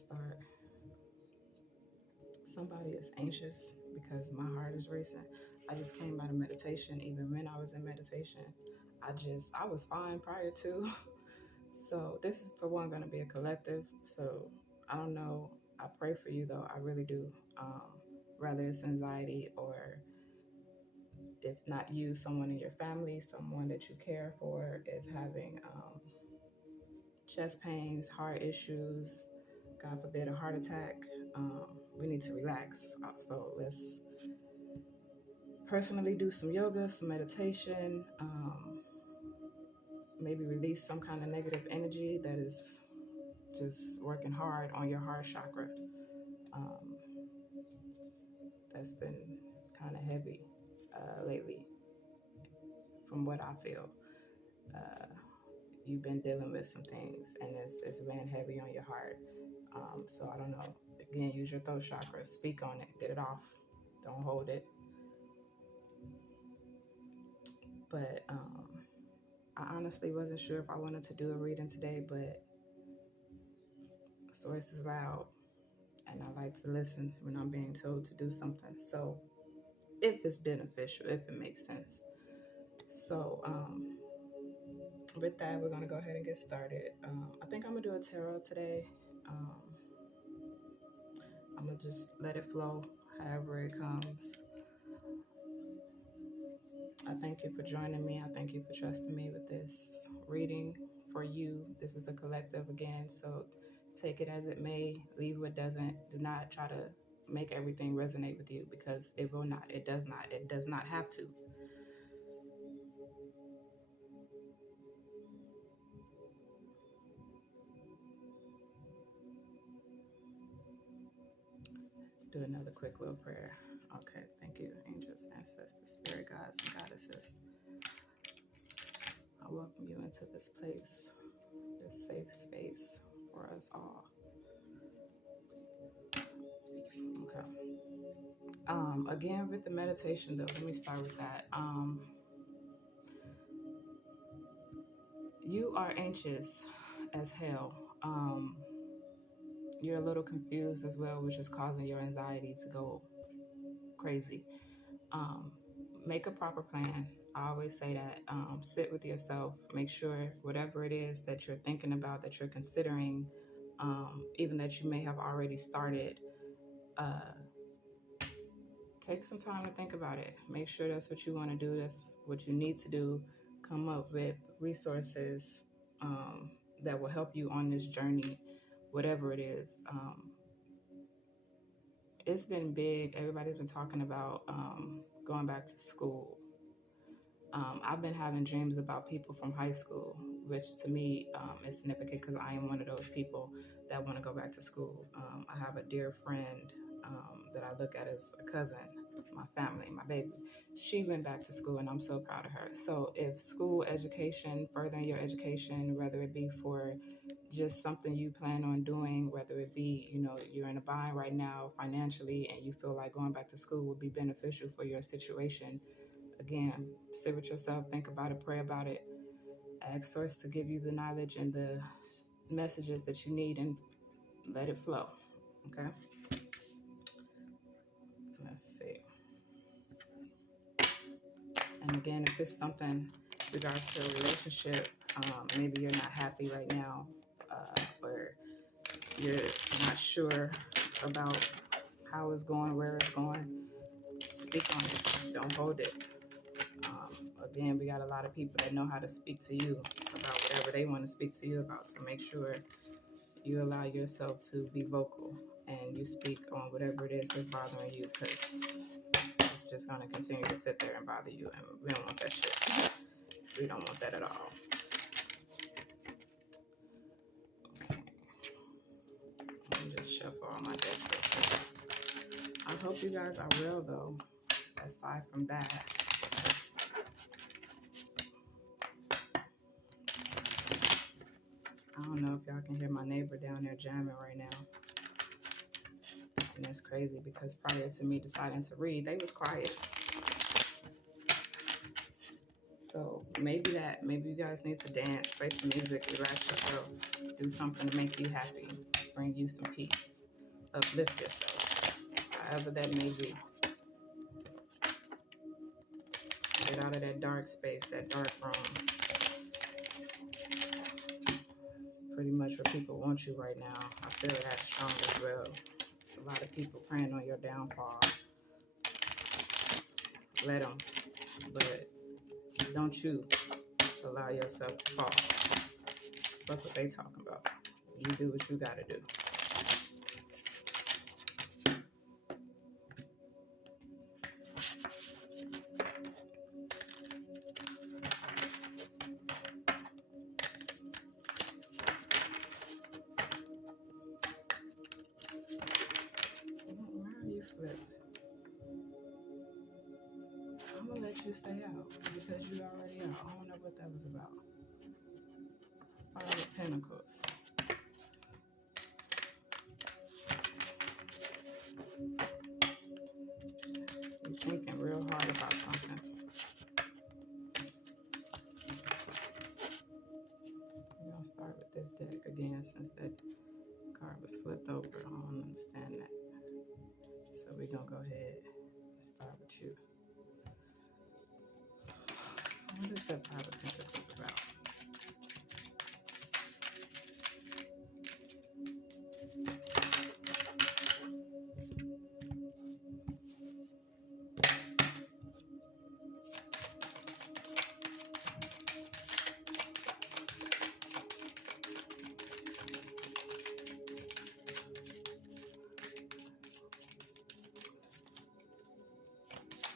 start. Somebody is anxious because my heart is racing. I just came out of meditation. Even when I was in meditation, I was fine prior to. So this is for one going to be a collective. So I don't know. I pray for you though. I really do. Um, Whether it's anxiety or if not you, someone in your family, someone that you care for is having chest pains, heart issues, God forbid a heart attack. We need to relax. So let's personally do some yoga, some meditation, maybe release some kind of negative energy that is just working hard on your heart chakra. Um, that's been kind of heavy lately, from what I feel. You've been dealing with some things, and it's been heavy on your heart. So I don't know. Again, use your throat chakra. Speak on it. Get it off. Don't hold it. But I honestly wasn't sure if I wanted to do a reading today, but source is loud, and I like to listen when I'm being told to do something. So if it's beneficial, if it makes sense. So with that, we're going to go ahead and get started. I think I'm going to do a tarot today. I'm going to just let it flow however it comes. I thank you for joining me. I thank you for trusting me with this reading for you. This is a collective again, so take it as it may. Leave what doesn't. Do not try to make everything resonate with you because it will not. It does not. It does not have to. Do another quick little prayer. Okay, thank you, angels, ancestors, spirit guides, and goddesses. I welcome you into this place, this safe space for us all. Okay. Again, with the meditation though, let me start with that. You are anxious as hell. You're a little confused as well, which is causing your anxiety to go crazy. Make a proper plan. I always say that. Sit with yourself. Make sure whatever it is that you're thinking about, that you're considering, even that you may have already started, take some time to think about it. Make sure that's what you want to do. That's what you need to do. Come up with resources that will help you on this journey, whatever it is. It's been big. Everybody's been talking about going back to school. I've been having dreams about people from high school, which to me is significant because I am one of those people that want to go back to school. I have a dear friend that I look at as a cousin, my family, my baby. She went back to school, and I'm so proud of her. So if school education, furthering your education, whether it be for just something you plan on doing, whether it be, you're in a bind right now financially and you feel like going back to school would be beneficial for your situation, again, sit with yourself, think about it, pray about it, ask Source to give you the knowledge and the messages that you need and let it flow, okay? Let's see. And again, if it's something regards to a relationship, maybe you're not happy right now, or you're not sure about how it's going, where it's going, speak on it. Don't hold it. Again, we got a lot of people that know how to speak to you about whatever they want to speak to you about. So make sure you allow yourself to be vocal and you speak on whatever it is that's bothering you, because it's just going to continue to sit there and bother you. And we don't want that shit. We don't want that at all. Okay. Let me just shuffle all my decks. I hope you guys are well, though. Aside from that, I don't know if y'all can hear my neighbor down there jamming right now. And that's crazy because prior to me deciding to read, they was quiet. So maybe you guys need to dance, play some music, relax yourself, do something to make you happy. bring you some peace. Uplift yourself, however that may be. Get out of that dark space, that dark room. It's pretty much where people want you right now. I feel that strong as well. It's a lot of people praying on your downfall. Let them, but don't you allow yourself to fall. Look what they talking about. You do what you gotta do. Why are you flipped? I'm gonna let you stay out because you already out. I don't know what that was about. 5 of Pentacles. You're thinking real hard about something. We're gonna start with this deck again since that card was flipped over. I don't understand that. So we're gonna go ahead and start with you. What is that 5 of Pentacles about?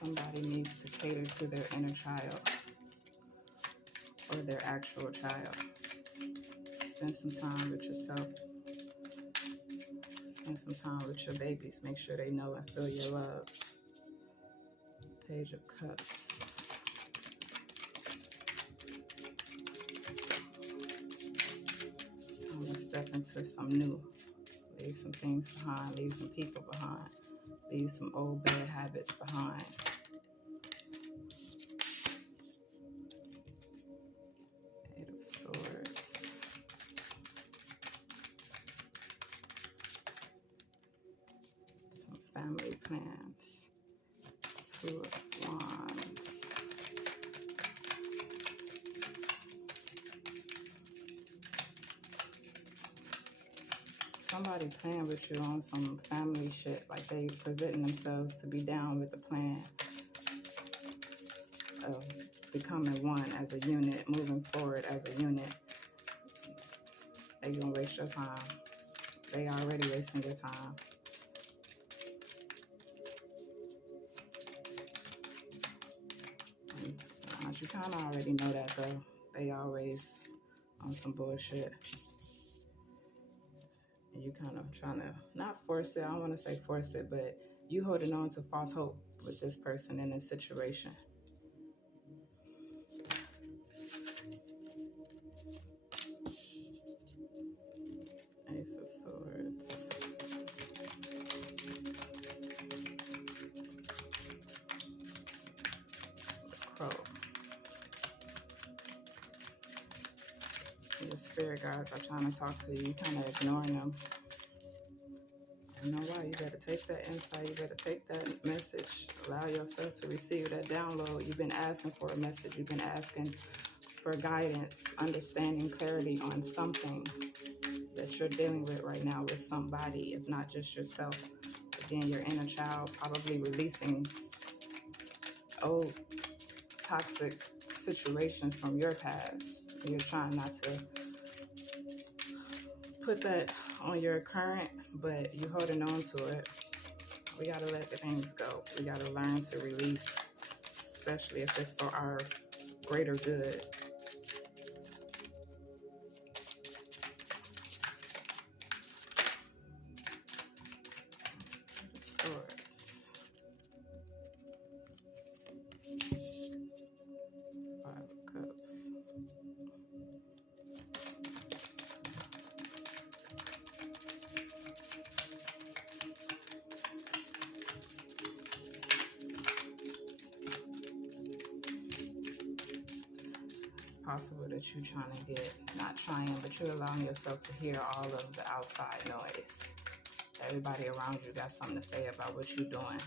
Somebody needs to cater to their inner child or their actual child. Spend some time with yourself. Spend some time with your babies. Make sure they know and feel your love. Page of Cups. Time to step into some new. Leave some things behind. Leave some people behind. Leave some old bad habits behind. Eight of Swords. Some family plans. 2 of Wands. Somebody playing with you on some family shit, like they presenting themselves to be down with the plan of becoming one as a unit, moving forward as a unit. They gonna waste your time. They already wasting your time. You kind of already know that though. They always on some bullshit. And you kind of trying to, not force it, I don't want to say force it, but you holding on to false hope with this person in this situation. Ace of Swords. The Crow. The spirit guides are trying to talk to you. You kind of ignoring them. I don't know why. You better take that insight. You better take that message. Allow yourself to receive that download. You've been asking for a message. You've been asking for guidance, understanding, clarity on something that you're dealing with right now with somebody, if not just yourself. Again, your inner child probably releasing old toxic situations from your past. You're trying not to put that on your current, but you're holding on to it. We gotta let the things go. We gotta learn to release, especially if it's for our greater good. Swords. 5 of Cups. possible that you're trying to get, not trying, but you're allowing yourself to hear all of the outside noise. Everybody around you got something to say about what you're doing.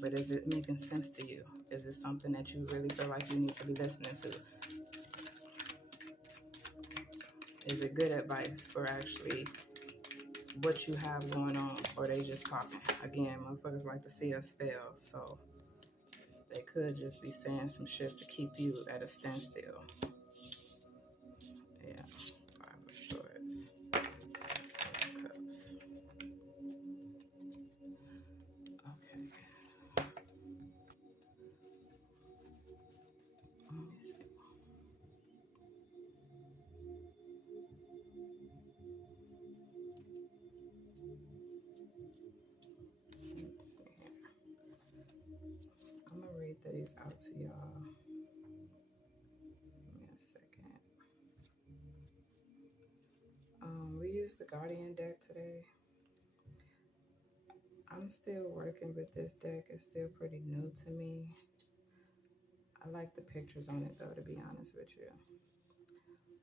But is it making sense to you? Is it something that you really feel like you need to be listening to? Is it good advice for actually what you have going on, or they just talking? Again, motherfuckers like to see us fail, so they could just be saying some shit to keep you at a standstill. Yeah, Five of Swords, Cups. Okay. Let me see. I'm gonna read these out to y'all. Give me a second. We used the Guardian deck today. I'm still working with this deck. It's still pretty new to me. I like the pictures on it though, to be honest with you.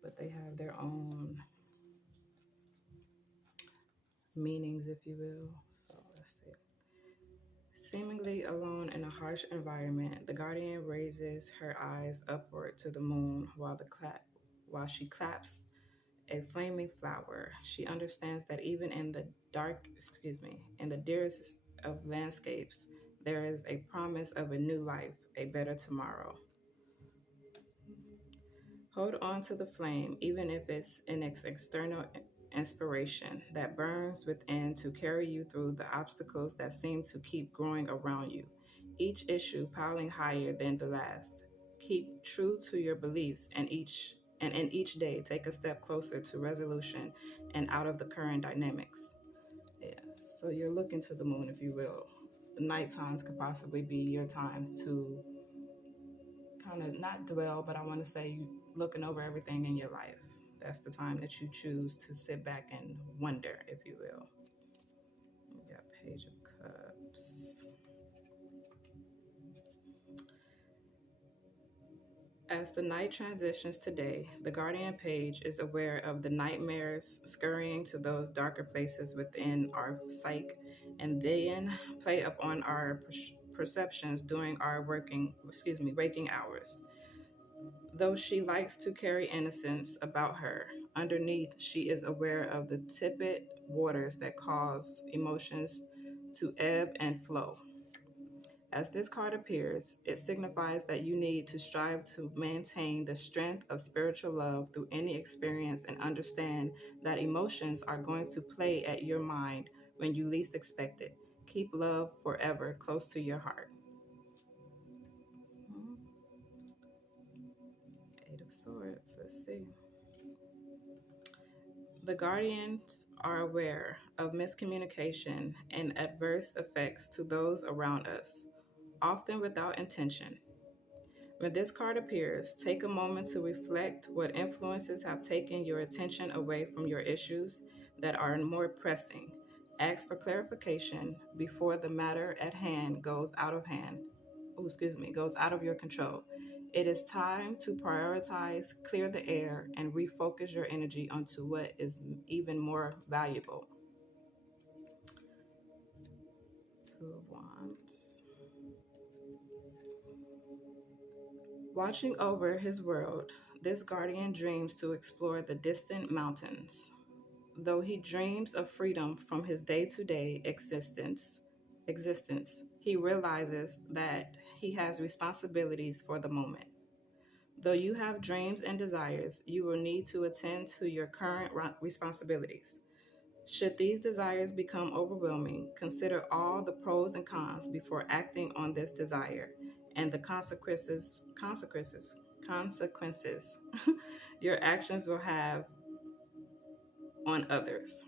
But they have their own meanings, if you will. So let's see. Seemingly alone in a harsh environment, the Guardian raises her eyes upward to the moon while she claps a flaming flower. She understands that even in the in the dearest of landscapes, there is a promise of a new life, a better tomorrow. Hold on to the flame, even if it's an external inspiration that burns within to carry you through the obstacles that seem to keep growing around you, each issue piling higher than the last. Keep true to your beliefs and in each day take a step closer to resolution and out of the current dynamics. Yeah. So you're looking to the moon, if you will. The night times could possibly be your times to kind of not dwell, but I want to say looking over everything in your life. That's the time that you choose to sit back and wonder, if you will. You got Page of Cups. As the night transitions today, the Guardian Page is aware of the nightmares scurrying to those darker places within our psyche and then play upon our perceptions during our waking hours. Though she likes to carry innocence about her, underneath she is aware of the tepid waters that cause emotions to ebb and flow. As this card appears, it signifies that you need to strive to maintain the strength of spiritual love through any experience and understand that emotions are going to play at your mind when you least expect it. Keep love forever close to your heart. Eight of Swords, let's see. The guardians are aware of miscommunication and adverse effects to those around us, often without intention. When this card appears, take a moment to reflect what influences have taken your attention away from your issues that are more pressing. Ask for clarification before the matter at hand goes out of hand. Goes out of your control. It is time to prioritize, clear the air, and refocus your energy onto what is even more valuable. Two of Wands. Watching over his world, this guardian dreams to explore the distant mountains. Though he dreams of freedom from his day-to-day existence, he realizes that he has responsibilities for the moment. Though you have dreams and desires, you will need to attend to your current responsibilities. Should these desires become overwhelming, consider all the pros and cons before acting on this desire and the consequences your actions will have on others.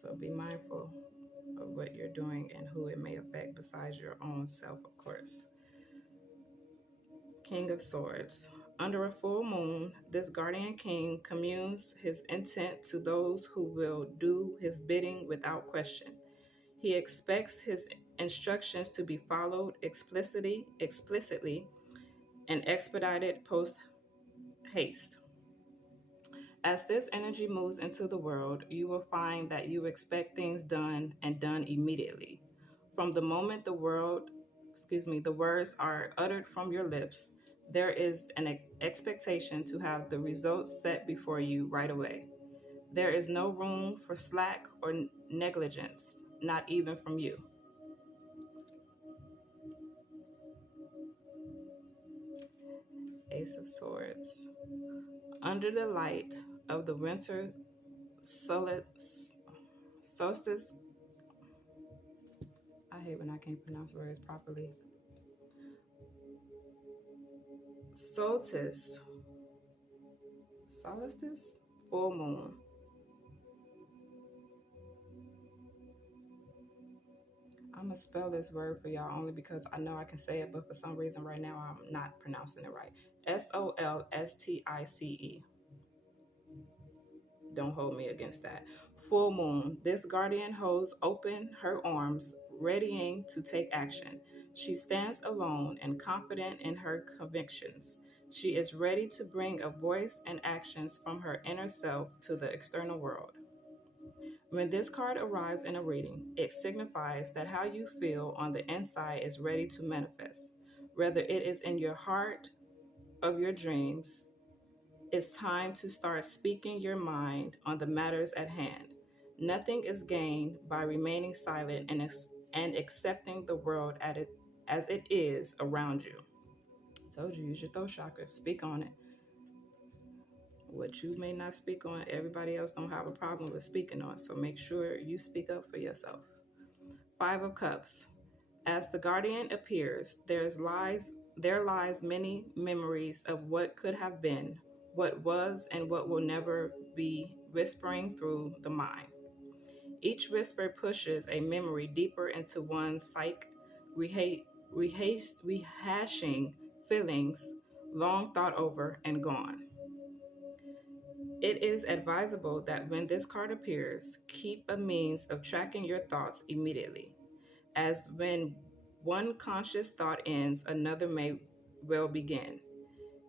So be mindful of what you're doing and who it may affect besides your own self, of course. King of Swords. Under a full moon, this guardian king communes his intent to those who will do his bidding without question. He expects his instructions to be followed explicitly, and expedited post haste. As this energy moves into the world, you will find that you expect things done and done immediately. From the moment the words are uttered from your lips, there is an expectation to have the results set before you right away. There is no room for slack or negligence, not even from you. Ace of Swords. Under the light of the winter solstice, I hate when I can't pronounce words properly. Solstice, solstice, full moon. I'm gonna spell this word for y'all only because I know I can say it, but for some reason right now I'm not pronouncing it right. Solstice. Don't hold me against that. Full moon. This guardian holds open her arms, readying to take action. She stands alone and confident in her convictions. She is ready to bring a voice and actions from her inner self to the external world. When this card arrives in a reading, it signifies that how you feel on the inside is ready to manifest. Whether it is in your heart of your dreams, it's time to start speaking your mind on the matters at hand. Nothing is gained by remaining silent and accepting the world as it is around you. Told you, use your throat chakra, speak on it. What you may not speak on, everybody else don't have a problem with speaking on, so make sure you speak up for yourself. Five of Cups. As the guardian appears, there lies many memories of what could have been, what was, and what will never be whispering through the mind. Each whisper pushes a memory deeper into one's psyche, rehashing feelings long thought over and gone. It is advisable that when this card appears, keep a means of tracking your thoughts immediately, as when one conscious thought ends, another may well begin.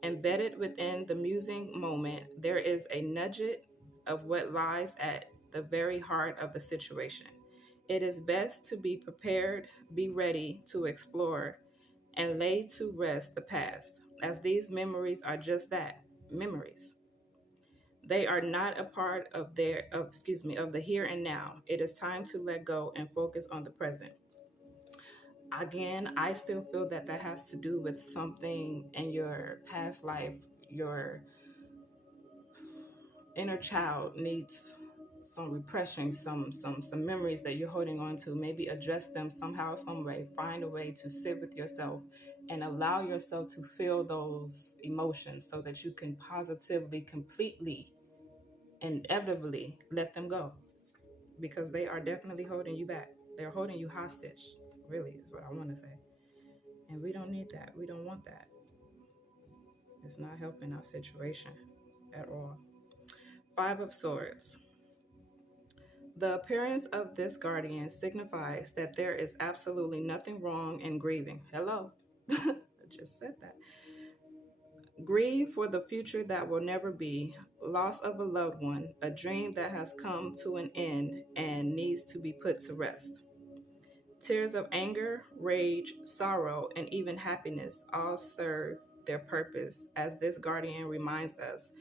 Embedded within the musing moment, there is a nugget of what lies at the very heart of the situation. It is best to be prepared, be ready to explore, and lay to rest the past, as these memories are just that, memories. They are not a part of the here and now. It is time to let go and focus on the present. Again, I still feel that that has to do with something in your past life. Your inner child needs some repression, some memories that you're holding on to. Maybe address them somehow, some way. Find a way to sit with yourself and allow yourself to feel those emotions so that you can positively, completely, inevitably let them go, because they are definitely holding you back. They're holding you hostage, really, is what I want to say. And we don't need that. We don't want that. It's not helping our situation at all. Five of Swords. The appearance of this guardian signifies that there is absolutely nothing wrong in grieving. Hello. I just said that. Grieve for the future that will never be, loss of a loved one, a dream that has come to an end and needs to be put to rest. Tears of anger, rage, sorrow, and even happiness all serve their purpose, as this guardian reminds us,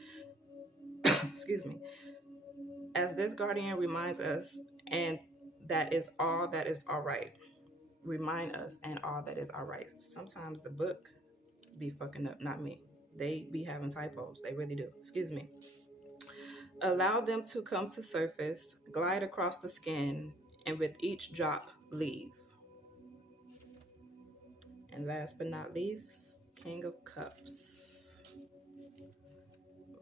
excuse me, as this guardian reminds us, and that is all right. Remind us, and all that is all right. Sometimes the book be fucking up, not me. They be having typos. They really do. Excuse me. Allow them to come to surface, glide across the skin, and with each drop, leave. And last but not least, King of Cups,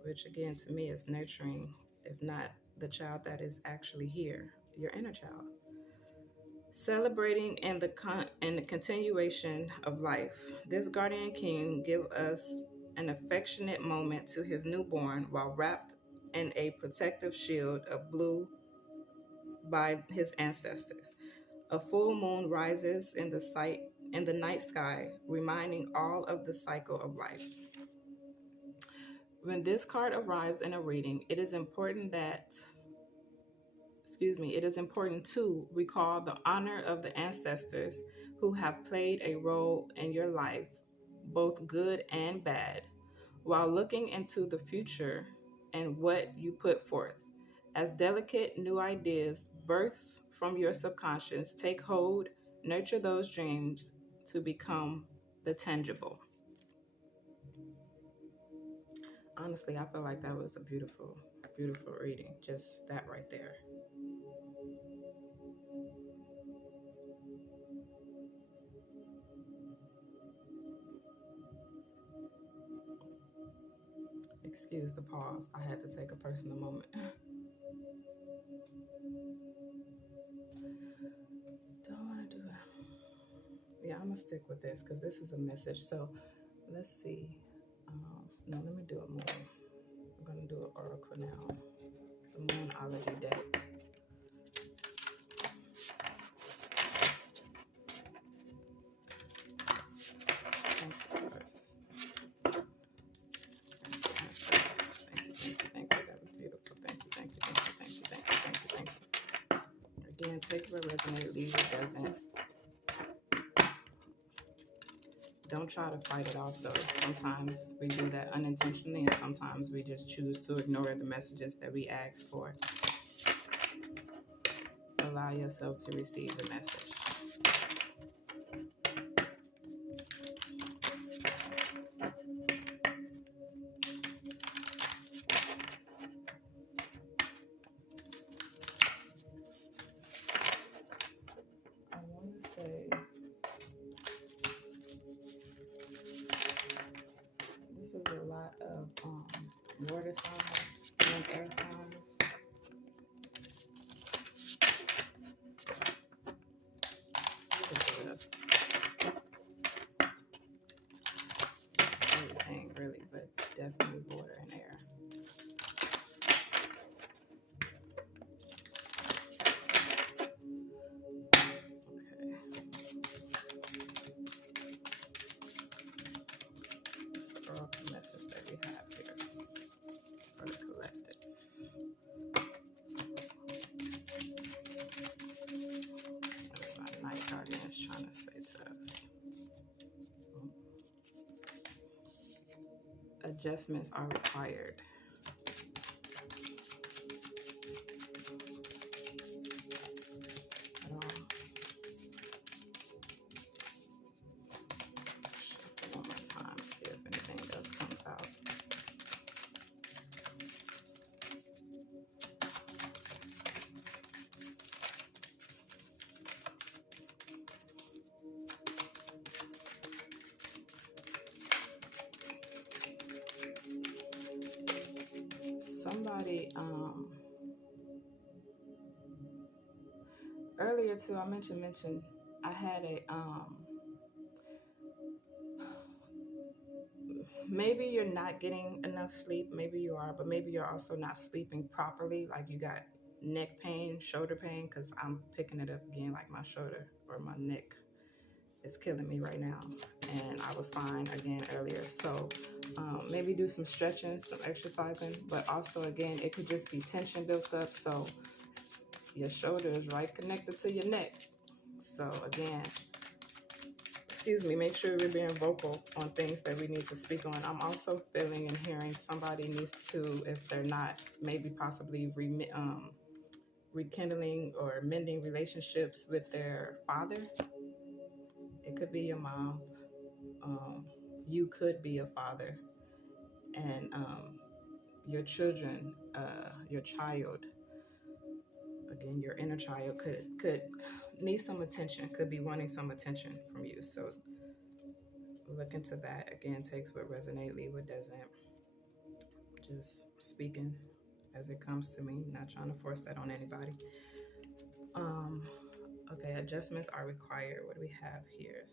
which again to me is nurturing, if not the child that is actually here, your inner child. Celebrating in the continuation of life, this guardian king give us an affectionate moment to his newborn while wrapped in a protective shield of blue by his ancestors. A full moon rises in the sight in the night sky, reminding all of the cycle of life. When this card arrives in a reading, it is important to recall the honor of the ancestors who have played a role in your life, both good and bad, while looking into the future and what you put forth. As delicate new ideas birth from your subconscious take hold, nurture those dreams to become the tangible. Honestly, I feel like that was a beautiful, beautiful reading. Just that right there. Excuse the pause. I had to take a personal moment. Don't want to do it. Yeah, I'm gonna stick with this because this is a message. So let's see. No, let me do it more. I'm gonna do an oracle now. The Moonology deck. Thank you, source. Thank you. That was beautiful. Thank you. Again, take what resonates, leave what doesn't. Don't try to fight it off though. Sometimes we do that unintentionally, and sometimes we just choose to ignore the messages that we ask for. Allow yourself to receive the message. I want to say this is a lot of water signs and air signs. Everything really, but definitely water and air. Okay. That's the oracle message that we have here for the collective. What my night guardian is trying to say to us. Adjustments are required. One more time, see if anything else comes out. Somebody earlier too, I mentioned I had a maybe you're not getting enough sleep, maybe you are, but maybe you're also not sleeping properly, like you got neck pain, shoulder pain, because I'm picking it up again, like my shoulder or my neck is killing me right now, and I was fine again earlier. So maybe do some stretching, some exercising, but also again, it could just be tension built up, so your shoulder is right connected to your neck. So again, excuse me, make sure we're being vocal on things that we need to speak on. I'm also feeling and hearing somebody needs to, if they're not, maybe possibly rekindling or mending relationships with their father. It could be your mom. You could be a father, and your children, your child, again, your inner child could need some attention. Could be wanting some attention from you. So look into that. Again, takes what resonate, leave what doesn't. Just speaking as it comes to me, not trying to force that on anybody. Okay, adjustments are required. What do we have here?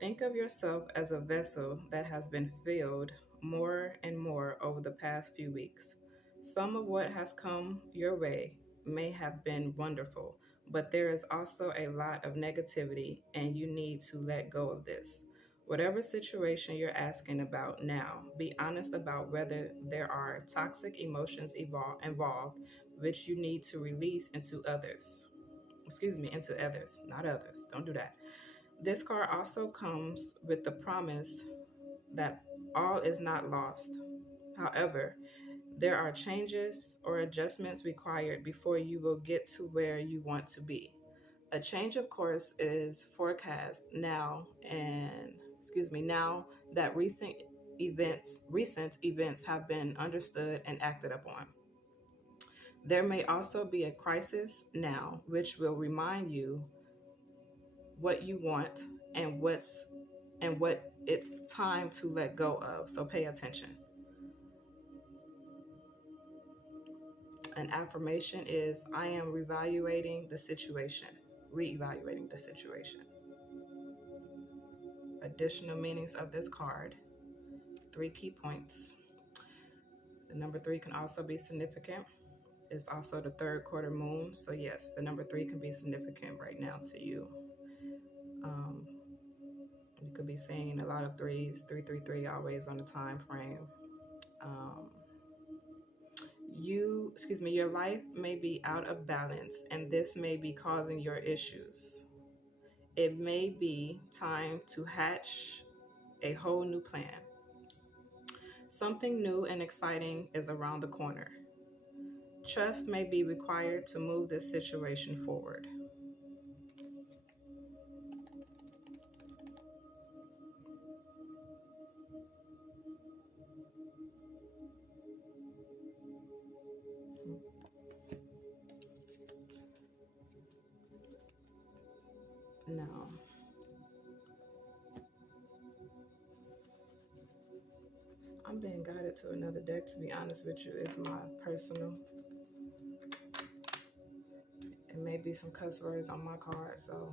Think of yourself as a vessel that has been filled more and more over the past few weeks. Some of what has come your way may have been wonderful, but there is also a lot of negativity, and you need to let go of this. Whatever situation you're asking about now, be honest about whether there are toxic emotions involved, which you need to release into others. Excuse me, into others, not others. Don't do that. This card also comes with the promise that all is not lost. However, there are changes or adjustments required before you will get to where you want to be. A change of course is forecast now and now that recent events have been understood and acted upon. There may also be a crisis now which will remind you what you want and what it's time to let go of. So pay attention. An affirmation is I am reevaluating the situation. Additional meanings of this card, 3 key points. The number 3 can also be significant. It's also the third quarter moon. So yes, the number 3 can be significant right now to you. You could be seeing a lot of threes, 333 always on the time frame. Your life may be out of balance and this may be causing your issues. It may be time to hatch a whole new plan. Something new and exciting is around the corner. Trust may be required to move this situation forward. Now, I'm being guided to another deck, to be honest with you. It's my personal. It may be some cuss words on my card, so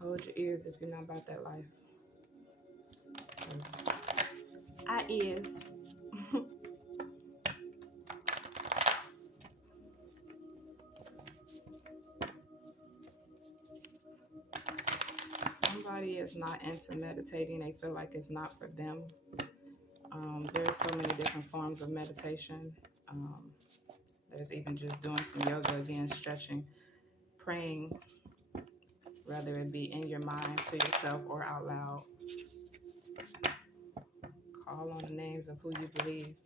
hold your ears if you're not about that life. 'Cause I is. Somebody is not into meditating. They feel like it's not for them. There's so many different forms of meditation. There's even just doing some yoga again, stretching, praying, whether it be in your mind to yourself or out loud. Call on the names of who you believe.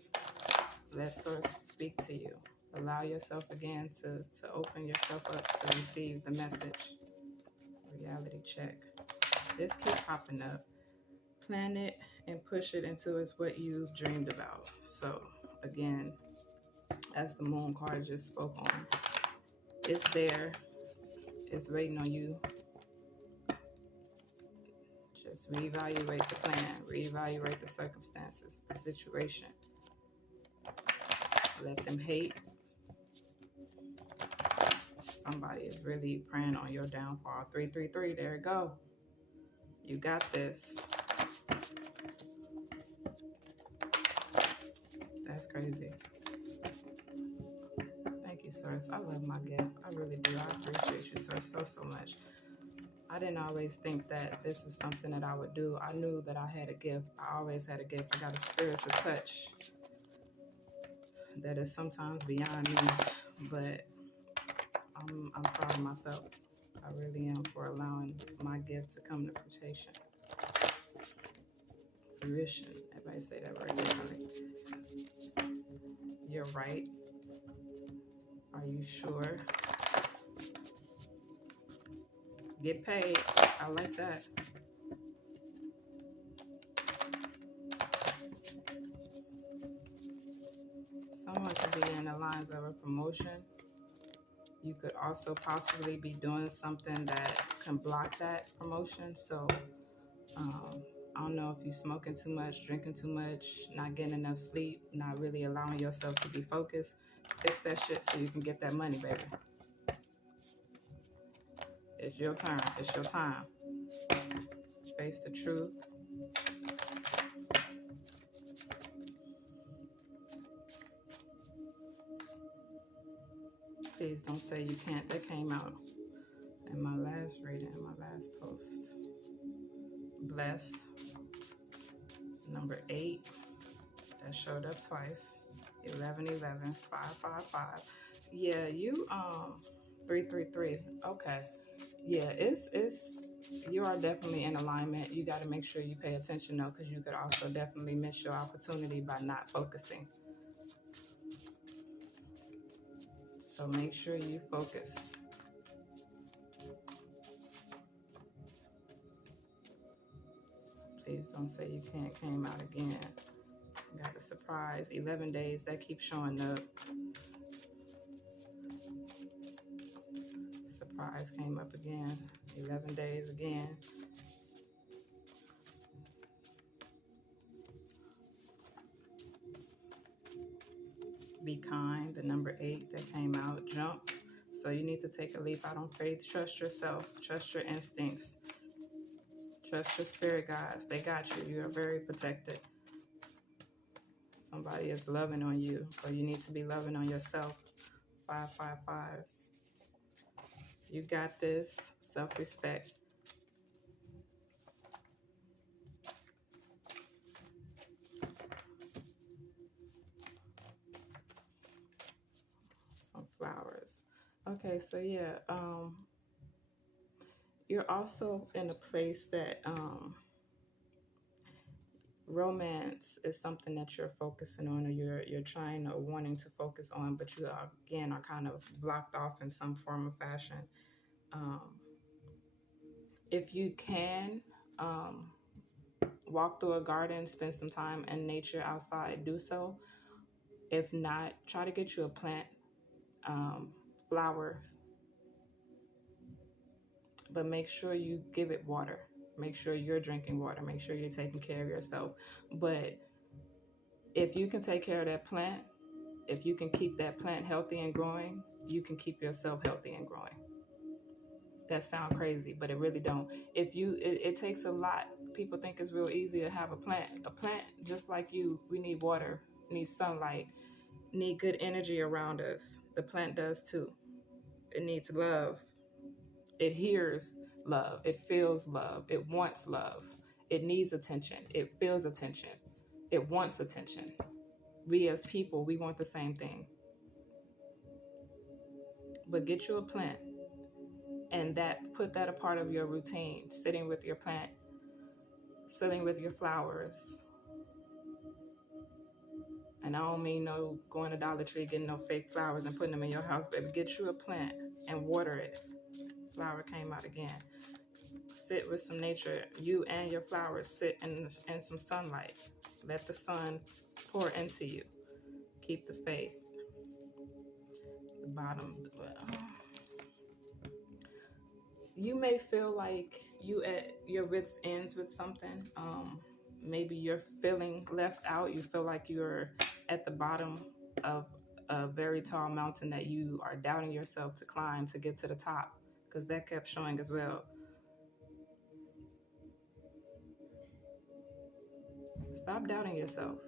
Let source speak to you. Allow yourself again to open yourself up to receive the message. Reality check. This keeps popping up. Plan it and push it until it's what you dreamed about. So again, as the moon card just spoke on, it's there. It's waiting on you. Just reevaluate the plan, reevaluate the circumstances, the situation. Let them hate. Somebody is really praying on your downfall. 333, there it go. You got this. That's crazy. Thank you, Source. I love my gift. I really do. I appreciate you, Source, so much. I didn't always think that this was something that I would do. I knew that I had a gift. I always had a gift. I got a spiritual touch that is sometimes beyond me, but I'm proud of myself. I really am, for allowing my gift to come to fruition. Everybody say that word differently. You're right. Are you sure? Get paid. I like that. Someone could be in the lines of a promotion. You could also possibly be doing something that can block that promotion. So I don't know if you're smoking too much, drinking too much, not getting enough sleep, not really allowing yourself to be focused. Fix that shit so you can get that money, baby. It's your turn. It's your time. Face the truth. Please don't say you can't. That came out in my last reading, in my last post. Blessed. Number 8. That showed up twice. 1111, 555. Yeah, you 333. Okay. Yeah, it's you are definitely in alignment. You got to make sure you pay attention though, because you could also definitely miss your opportunity by not focusing. So make sure you focus. Please don't say you can't. Came out again. Got a surprise. 11 days. That keeps showing up. Surprise came up again. 11 days again. Be kind. The number 8 that came out. Jump. So you need to take a leap out on faith. Trust yourself. Trust your instincts. Trust your spirit guides. They got you. You are very protected. Somebody is loving on you, or you need to be loving on yourself. 555. You got this. Self-respect. Some flowers. Okay, so yeah, you're also in a place that romance is something that you're focusing on, or you're trying or wanting to focus on, but you are, again, are kind of blocked off in some form or fashion. If you can walk through a garden, spend some time in nature outside, do so. If not, try to get you a plant, flowers, but make sure you give it water. Make sure you're drinking water. Make sure you're taking care of yourself. But if you can take care of that plant, if you can keep that plant healthy and growing, you can keep yourself healthy and growing. That sounds crazy, but it really don't. It takes a lot. People think it's real easy to have a plant. A plant, just like you, we need water, need sunlight, need good energy around us. The plant does too. It needs love. It hears love. It feels love. It wants love. It needs attention. It feels attention. It wants attention. We as people, we want the same thing. But get you a plant and put that a part of your routine. Sitting with your plant, sitting with your flowers. And I don't mean no going to Dollar Tree, getting no fake flowers and putting them in your house, baby. Get you a plant and water it. Flower came out again. Sit with some nature. You and your flowers sit in some sunlight. Let the sun pour into you. Keep the faith. The bottom. You may feel like you at your wits' ends with something. Maybe you're feeling left out. You feel like you're at the bottom of a very tall mountain that you are doubting yourself to climb to get to the top, because that kept showing as well. Stop doubting yourself.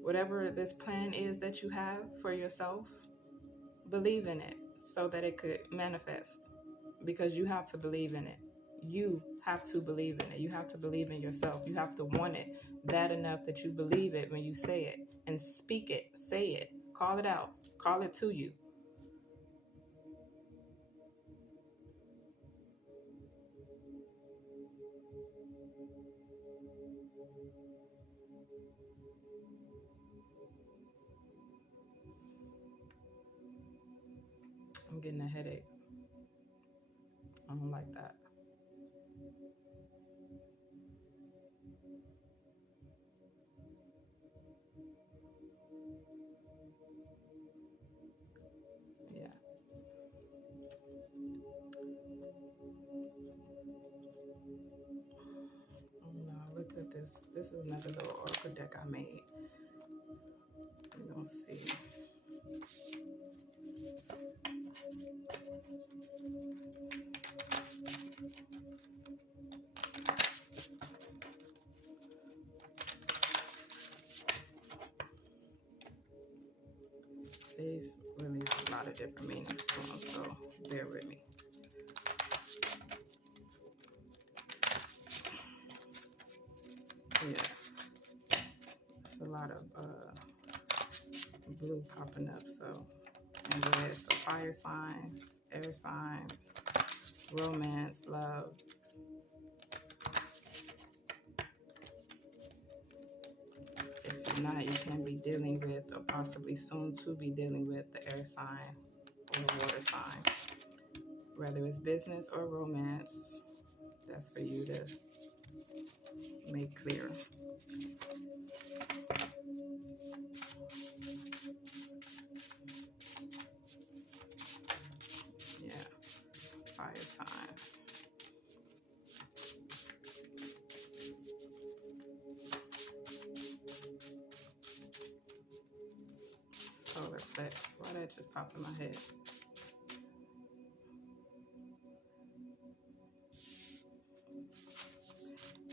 Whatever this plan is that you have for yourself, believe in it so that it could manifest, because you have to believe in it. You have to believe in it. You have to believe in yourself. You have to want it bad enough that you believe it when you say it, and speak it, say it, call it out, call it to you. I'm getting a headache. I don't like that. Yeah. Oh no, I looked at this. This is another little oracle deck I made. We're gonna see. These really have a lot of different meanings. lot of blue popping up, so enjoy it. So fire signs, air signs, romance, love. If you're not, you can be dealing with, or possibly soon to be dealing with, the air sign or the water sign. Whether it's business or romance, that's for you to make clear. Yeah, fire signs. Solar flex. Why that just popped in my head?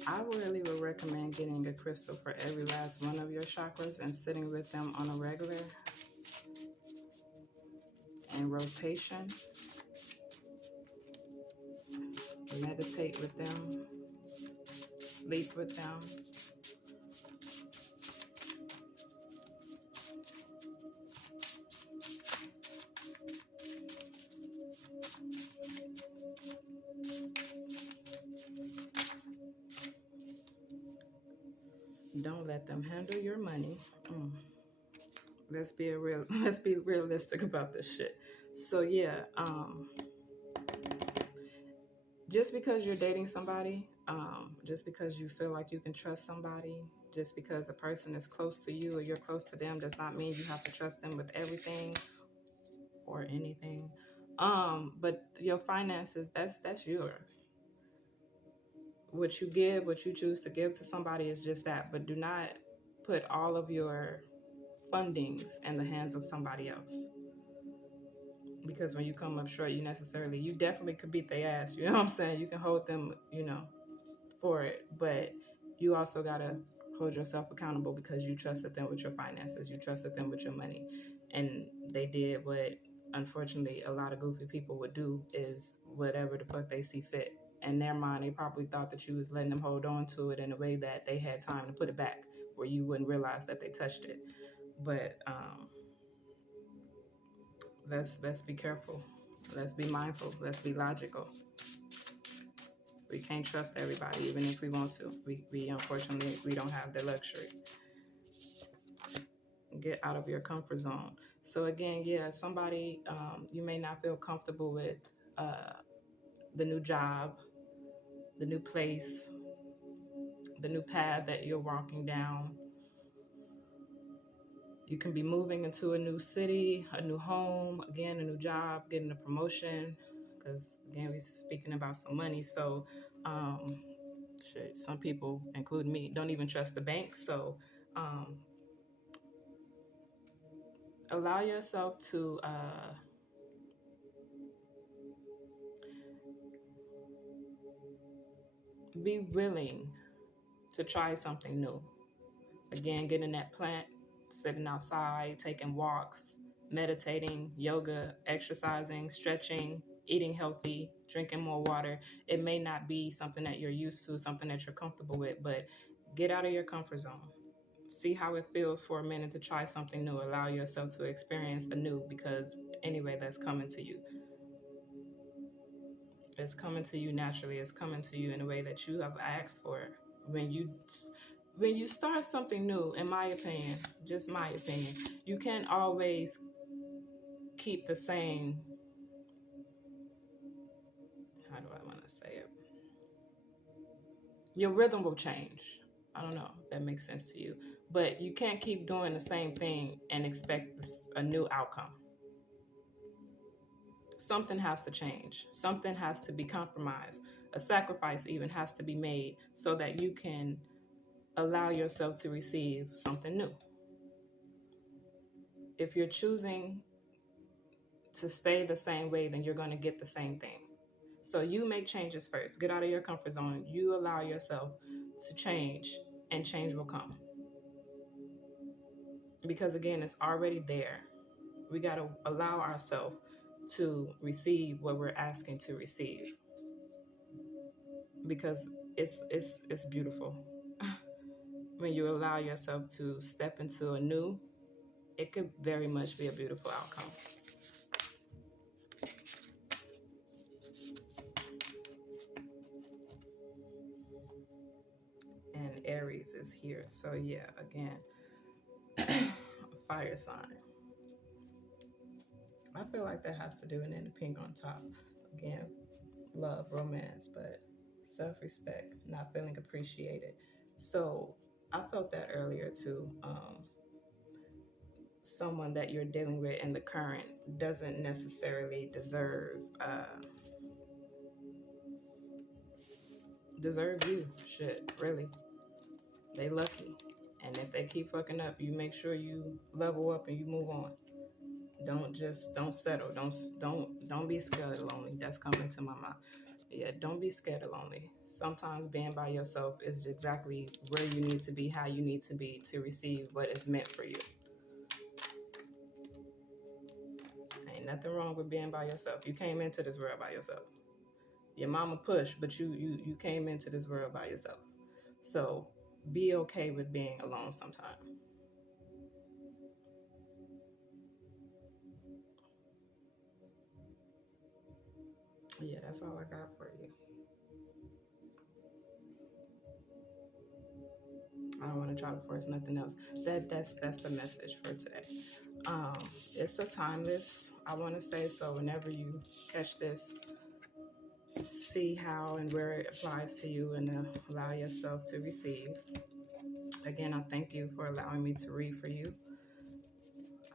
I really would recommend getting a crystal for every last one of your chakras and sitting with them on a regular and rotation. Meditate with them, sleep with them. Don't let them handle your money. Let's be let's be realistic about this shit. So yeah, just because you're dating somebody, just because you feel like you can trust somebody, just because a person is close to you or you're close to them, does not mean you have to trust them with everything or anything. But your finances, that's yours. What you give, what you choose to give to somebody is just that. But do not put all of your fundings in the hands of somebody else. Because when you come up short, you definitely could beat their ass. You know what I'm saying? You can hold them, for it. But you also got to hold yourself accountable because you trusted them with your finances. You trusted them with your money. And they did what, unfortunately, a lot of goofy people would do, is whatever the fuck they see fit. In their mind, they probably thought that you was letting them hold on to it in a way that they had time to put it back, where you wouldn't realize that they touched it. But let's be careful. Let's be mindful. Let's be logical. We can't trust everybody, even if we want to. We unfortunately, we don't have the luxury. Get out of your comfort zone. So again, yeah, somebody, you may not feel comfortable with the new job, the new place, the new path that you're walking down. You can be moving into a new city, a new home, again, a new job, getting a promotion, because again, we're speaking about some money. So shit, some people, including me, don't even trust the bank. So allow yourself to be willing to try something new. Again, getting that plant, sitting outside, taking walks, meditating, yoga, exercising, stretching, eating healthy, drinking more water. It may not be something that you're used to, something that you're comfortable with, but get out of your comfort zone. See how it feels for a minute to try something new. Allow yourself to experience the new, because anyway, that's coming to you. It's coming to you naturally. It's coming to you in a way that you have asked for. When you start something new, in my opinion, just my opinion, you can't always keep the same, how do I want to say it? Your rhythm will change. I don't know if that makes sense to you. But you can't keep doing the same thing and expect a new outcome. Something has to change. Something has to be compromised. A sacrifice even has to be made so that you can allow yourself to receive something new. If you're choosing to stay the same way, then you're going to get the same thing. So you make changes first. Get out of your comfort zone. You allow yourself to change, and change will come. Because again, it's already there. We got to allow ourselves to receive what we're asking to receive, because it's beautiful. when you allow yourself to step into a new, it could very much be a beautiful outcome. And Aries is here. So yeah, again, fire sign. I feel like that has to do, and then the pink on top. Again, love, romance, but self-respect, not feeling appreciated. So I felt that earlier too. Someone that you're dealing with in the current doesn't necessarily deserve you. Shit, really. They lucky. And if they keep fucking up, you make sure you level up and you move on. Don't settle. Don't be scared of lonely. That's coming to my mind. Yeah, don't be scared of lonely. Sometimes being by yourself is exactly where you need to be, how you need to be to receive what is meant for you. Ain't nothing wrong with being by yourself. You came into this world by yourself. Your mama pushed, but you came into this world by yourself. So be okay with being alone sometimes. Yeah, that's all I got for you. I don't want to try to force nothing else. That's the message for today. Um, it's a timeless, I want to say, so whenever you catch this, see how and where it applies to you and allow yourself to receive. Again, I thank you for allowing me to read for you.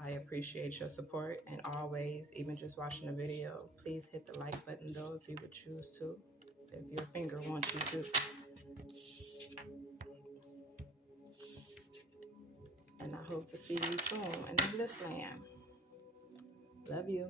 I appreciate your support, and always, even just watching the video, please hit the like button though if you would choose to, if your finger wants you to. And I hope to see you soon in the Bliss Land. Love you.